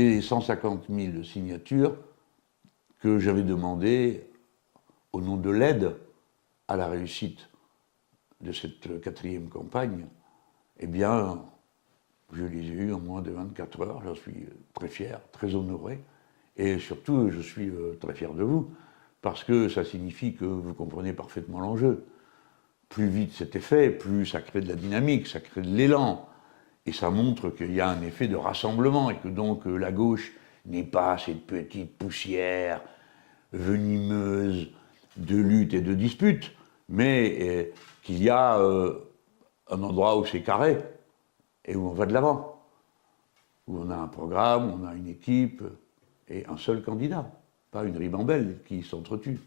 les 150 000 signatures que j'avais demandées au nom de l'aide à la réussite de cette 4e campagne, eh bien, je les ai eues en moins de 24 heures. J'en suis très fier, très honoré. Et surtout, je suis très fier de vous, parce que ça signifie que vous comprenez parfaitement l'enjeu. Plus vite c'était fait, plus ça crée de la dynamique, ça crée de l'élan. Et ça montre qu'il y a un effet de rassemblement et que donc la gauche n'est pas cette petite poussière venimeuse de lutte et de dispute, mais qu'il y a un endroit où c'est carré et où on va de l'avant, où on a un programme, on a une équipe et un seul candidat, pas une ribambelle qui s'entretue.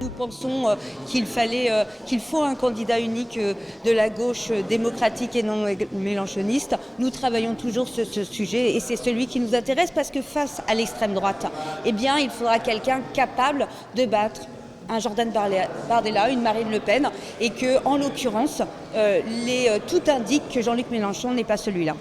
Nous pensons qu'il faut un candidat unique de la gauche démocratique et non mélenchoniste. Nous travaillons toujours sur ce sujet et c'est celui qui nous intéresse parce que face à l'extrême droite, eh bien, il faudra quelqu'un capable de battre un Jordan Bardella, une Marine Le Pen, et que, en l'occurrence, tout indique que Jean-Luc Mélenchon n'est pas celui-là.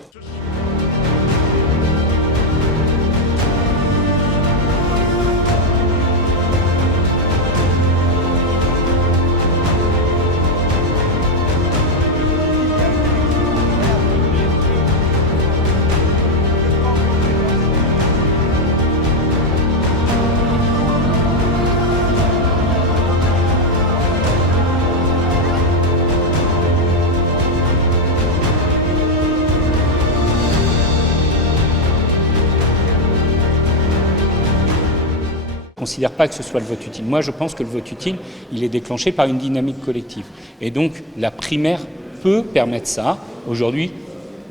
Je ne considère pas que ce soit le vote utile. Moi, je pense que le vote utile, il est déclenché par une dynamique collective. Et donc, la primaire peut permettre ça. Aujourd'hui,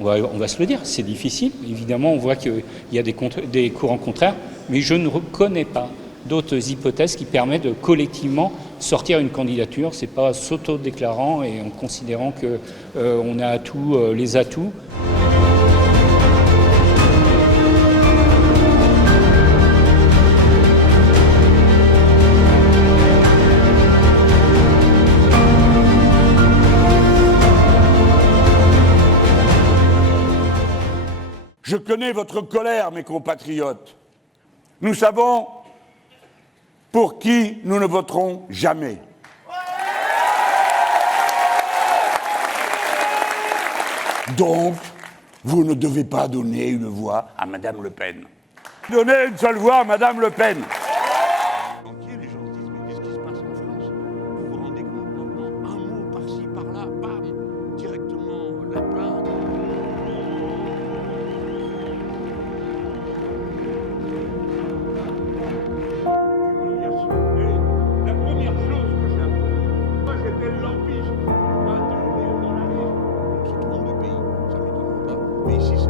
on va se le dire, c'est difficile. Évidemment, on voit qu'il y a des courants contraires, mais je ne reconnais pas d'autres hypothèses qui permettent de collectivement sortir une candidature. Ce n'est pas s'auto-déclarant et en considérant qu'on a les atouts. Je connais votre colère, mes compatriotes. Nous savons pour qui nous ne voterons jamais. Donc, vous ne devez pas donner une voix à Madame Le Pen. Donnez une seule voix à Madame Le Pen. Les gens se disent, mais qu'est-ce qui se passe en France? Vous vous rendez compte maintenant, un mot par-ci, par-là, bam, directement la plainte. La première chose que j'ai appris, moi j'étais lampiste, 21 dans la liste. On se trompe de pays, ça ne m'étonne pas, mais ici c'est